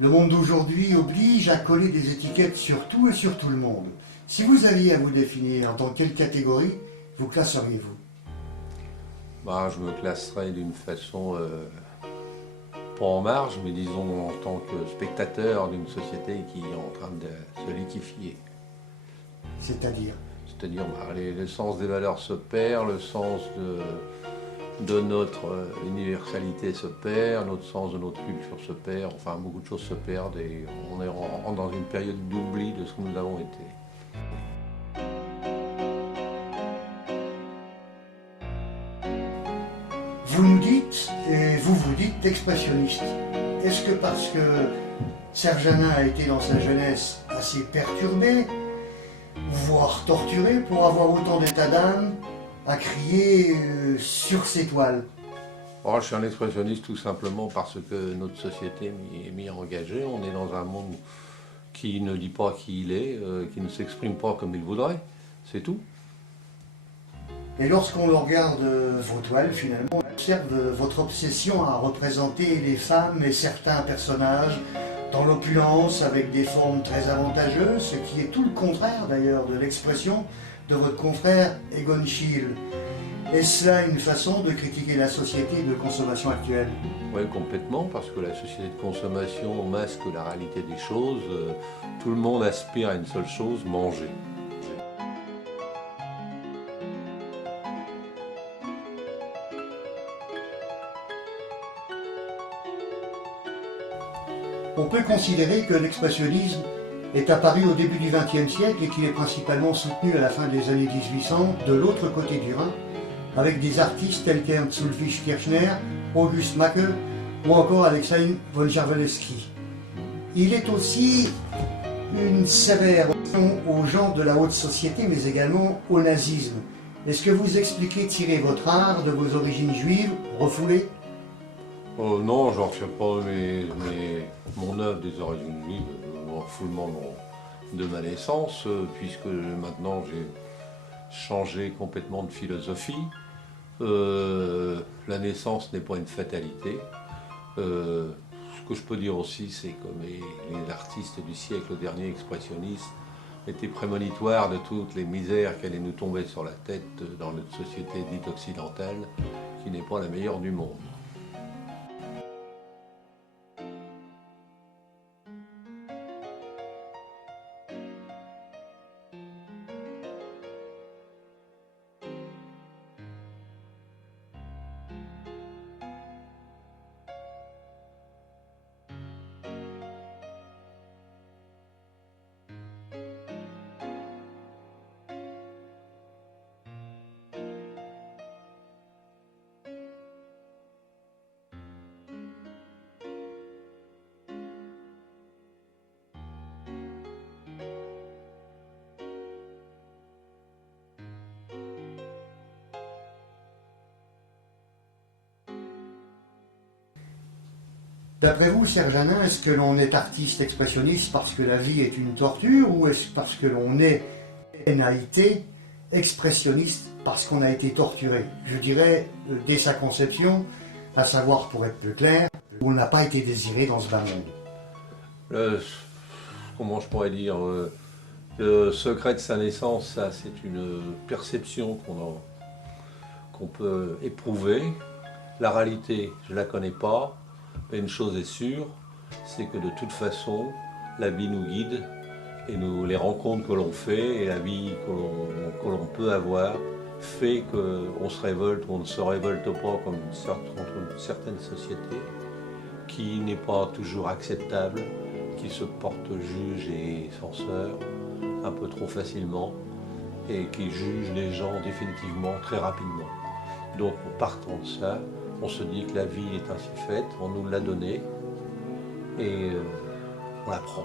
Le monde d'aujourd'hui oblige à coller des étiquettes sur tout et sur tout le monde. Si vous aviez à vous définir, dans quelle catégorie vous classeriez-vous? Bah, je me classerais d'une façon, pas en marge, mais disons en tant que spectateur d'une société qui est en train de se liquéfier. C'est-à-dire? C'est-à-dire, bah, le sens des valeurs se perd, le sens de notre universalité se perd, notre sens de notre culture se perd, enfin beaucoup de choses se perdent et on est dans une période d'oubli de ce que nous avons été. Vous nous dites, et vous vous dites expressionniste. Est-ce que parce que Serge Janin a été dans sa jeunesse assez perturbé, voire torturé pour avoir autant d'état d'âme à crier sur ses toiles? Oh, je suis un expressionniste tout simplement parce que notre société m'y a engagé. On est dans un monde qui ne dit pas qui il est, qui ne s'exprime pas comme il voudrait, c'est tout. Et lorsqu'on le regarde vos toiles, finalement, on observe votre obsession à représenter les femmes et certains personnages dans l'opulence avec des formes très avantageuses, ce qui est tout le contraire d'ailleurs de l'expression de votre confrère Egon Schiele. Est-ce là une façon de critiquer la société de consommation actuelle? Oui, complètement, parce que la société de consommation masque la réalité des choses. Tout le monde aspire à une seule chose, manger. On peut considérer que l'expressionnisme est apparu au début du XXe siècle et qu'il est principalement soutenu à la fin des années 1800 de l'autre côté du Rhin, avec des artistes tels qu'Ernst Ulrich Kirchner, August Macke ou encore Alexei von Jarvelewski. Il est aussi une sévère opposition aux gens de la haute société, mais également au nazisme. Est-ce que vous expliquez tirer votre art de vos origines juives refoulées? Oh non, je ne retiens pas mon œuvre des origines juives, mon refoulement de ma naissance, puisque maintenant j'ai changé complètement de philosophie. La naissance n'est pas une fatalité. Ce que je peux dire aussi, c'est que les artistes du siècle dernier expressionnistes étaient prémonitoires de toutes les misères qui allaient nous tomber sur la tête dans notre société dite occidentale, qui n'est pas la meilleure du monde. D'après vous, Serge Janin, est-ce que l'on est artiste expressionniste parce que la vie est une torture ou est-ce parce que l'on est et a été expressionniste parce qu'on a été torturé? Je dirais, dès sa conception, à savoir, pour être plus clair, on n'a pas été désiré dans ce bas monde. Comment je pourrais dire, le secret de sa naissance, ça c'est une perception qu'on peut éprouver. La réalité, je ne la connais pas. Mais une chose est sûre, c'est que de toute façon, la vie nous guide et les rencontres que l'on fait et la vie que l'on peut avoir fait qu'on se révolte ou on ne se révolte pas contre une certaine société qui n'est pas toujours acceptable, qui se porte juge et censeur un peu trop facilement et qui juge les gens définitivement très rapidement. Donc en partant de ça, on se dit que la vie est ainsi faite, on nous l'a donnée et on la prend.